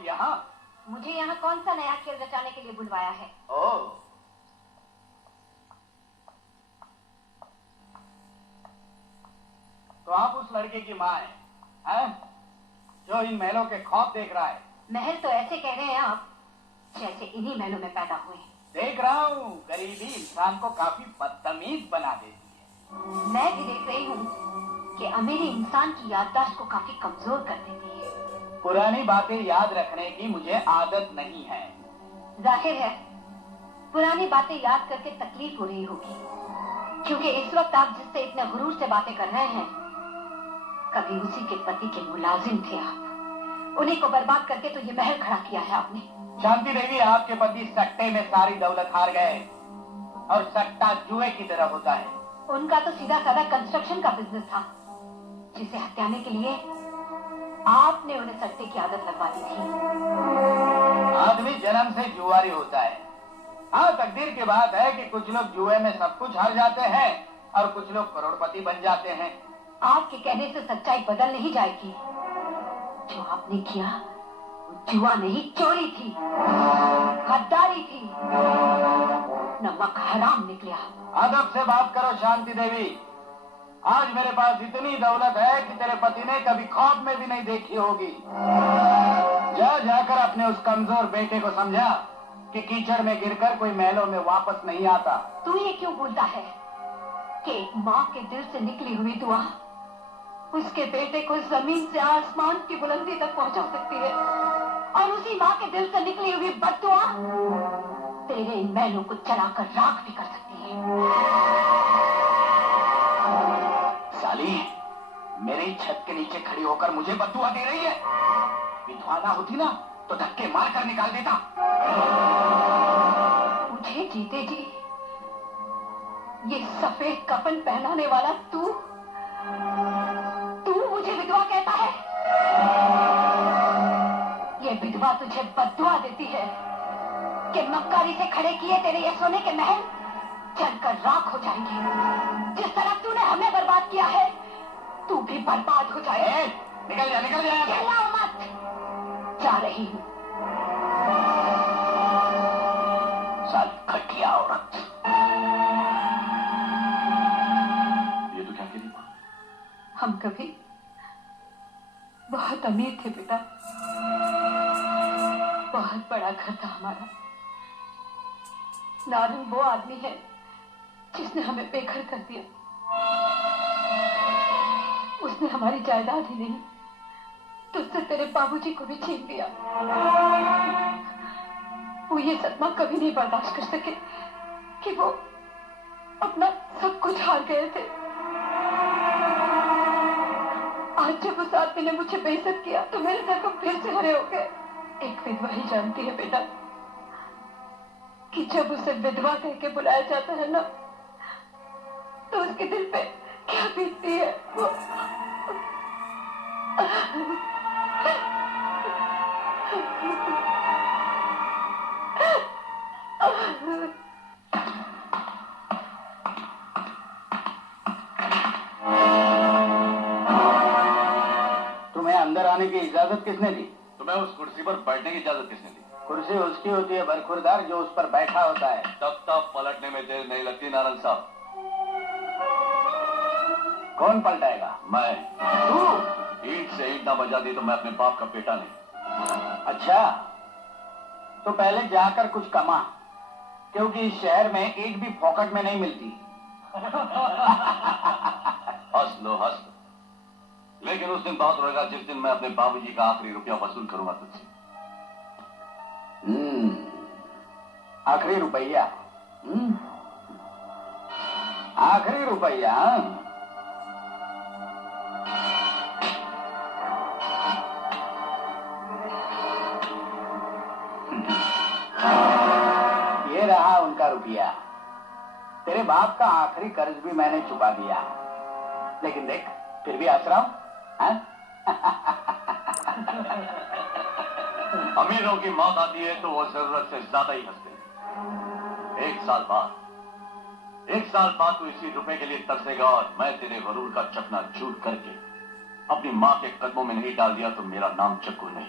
यहाँ? मुझे यहाँ कौन सा नया खेल रचाने के लिए बुलवाया है? ओह, तो आप उस लड़के की माँ हैं, जो इन महलों के ख्वाब देख रहा है? महल तो ऐसे कह रहे हैं आप जैसे इन्हीं महलों में पैदा हुए हैं। देख रहा हूँ, गरीबी इंसान को काफी बदतमीज बना देती है। मैं भी देख रही हूँ कि अमीरी इंसान की याददाश्त को काफी कमजोर कर देती है। पुरानी बातें याद रखने की मुझे आदत नहीं है। जाहिर है पुरानी बातें याद करके तकलीफ हो रही होगी, क्योंकि इस वक्त आप जिससे इतने गुरूर से बातें कर रहे हैं, कभी उसी के पति के मुलाजिम थे आप। उन्हीं को बर्बाद करके तो ये महल खड़ा किया है आपने। शांति देवी, आपके पति सट्टे में सारी दौलत हार गए, और सट्टा जुए की तरह होता है। उनका तो सीधा साधा कंस्ट्रक्शन का बिजनेस था, जिसे हत्याने के लिए आपने उन्हें सट्टे की आदत लगवा दी थी। आदमी जन्म से जुआरी होता है। हाँ, तकदीर की बात है कि कुछ लोग जुए में सब कुछ हार जाते हैं और कुछ लोग करोड़पति बन जाते हैं। आपके कहने से सच्चाई बदल नहीं जाएगी। जो आपने किया वो जुआ नहीं, चोरी थी, गद्दारी थी, नमक हराम निकला। अदब से बात करो शांति देवी। आज मेरे पास इतनी दौलत है कि तेरे पति ने कभी ख्वाब में भी नहीं देखी होगी। जाकर अपने उस कमजोर बेटे को समझा कि कीचड़ में गिरकर कोई महलों में वापस नहीं आता। तू ये क्यों बोलता है कि एक माँ के दिल से निकली हुई दुआ उसके बेटे को जमीन से आसमान की बुलंदी तक पहुंचा सकती है, और उसी माँ के दिल से निकली हुई बद्दुआ तेरे इन महलों को चलाकर राख भी कर सकती है। साली, मेरी छत के नीचे खड़ी होकर मुझे बद्दुआ दे रही है। विधवा ना होती ना तो धक्के मार कर निकाल देता। मुझे जीते जी ये सफेद कफन पहनाने वाला तू मुझे विधवा कहता है? ये विधवा तुझे बद्दुआ देती है कि मक्कारी से खड़े किए तेरे ये सोने के महल जलकर राख हो जाएंगे। जिस तरह तूने हमें बर्बाद किया है, तू भी बर्बाद हो जाए। निकल जा, निकल जा। चिल्लाओ मत, जा रही हूँ। साली घटिया औरत। ये तो क्या कह रही? हम कभी बहुत अमीर थे बेटा, बहुत बड़ा घर था हमारा। नारंग वो आदमी है जिसने हमें बेघर कर दिया। उसने हमारी जायदाद ही नहीं, तुझसे तेरे बाबूजी को भी छीन लिया। वो ये सदमा कभी नहीं बर्दाश्त कर सके कि वो अपना सब कुछ हार गए थे। आज जब उस आदमी ने मुझे बेइज्जत किया तो मेरे सर को फिर से हरे हो गए। एक विधवा ही जानती है बेटा कि जब उसे विधवा कह के बुलाया जाता है ना, तो उसके दिल पे क्या बीतती है। वो तुम्हें अंदर आने की इजाजत किसने दी? तुम्हें उस कुर्सी पर बैठने की इजाजत किसने दी? कुर्सी उसकी होती है बरखुरदार, जो उस पर बैठा होता है। तब पलटने में देर नहीं लगती नारायण साहब। कौन पलटाएगा? मैं। तू? ईंट से ईंट ना बजा दी तो मैं अपने बाप का बेटा नहीं। अच्छा, तो पहले जाकर कुछ कमा, क्योंकि इस शहर में ईंट भी फोकट में नहीं मिलती। हंस लो, हंस लो, लेकिन उस दिन बहुत रहेगा जिस दिन मैं अपने बाबूजी का आखिरी रुपया वसूल करूंगा तुझसे। आखिरी रुपया? आखिरी रुपया? ये रहा उनका रुपया। तेरे बाप का आखिरी कर्ज भी मैंने चुका दिया, लेकिन देख फिर भी हंस रहा हूं। अमीरों की मौत आती है तो वो जरूरत से ज्यादा ही हंसते हैं। एक साल बाद तू इसी रुपए के लिए तरसेगा, और मैं तेरे गरूर का चकना चूर करके अपनी माँ के कदमों में नहीं डाल दिया तो मेरा नाम चक्कू नहीं,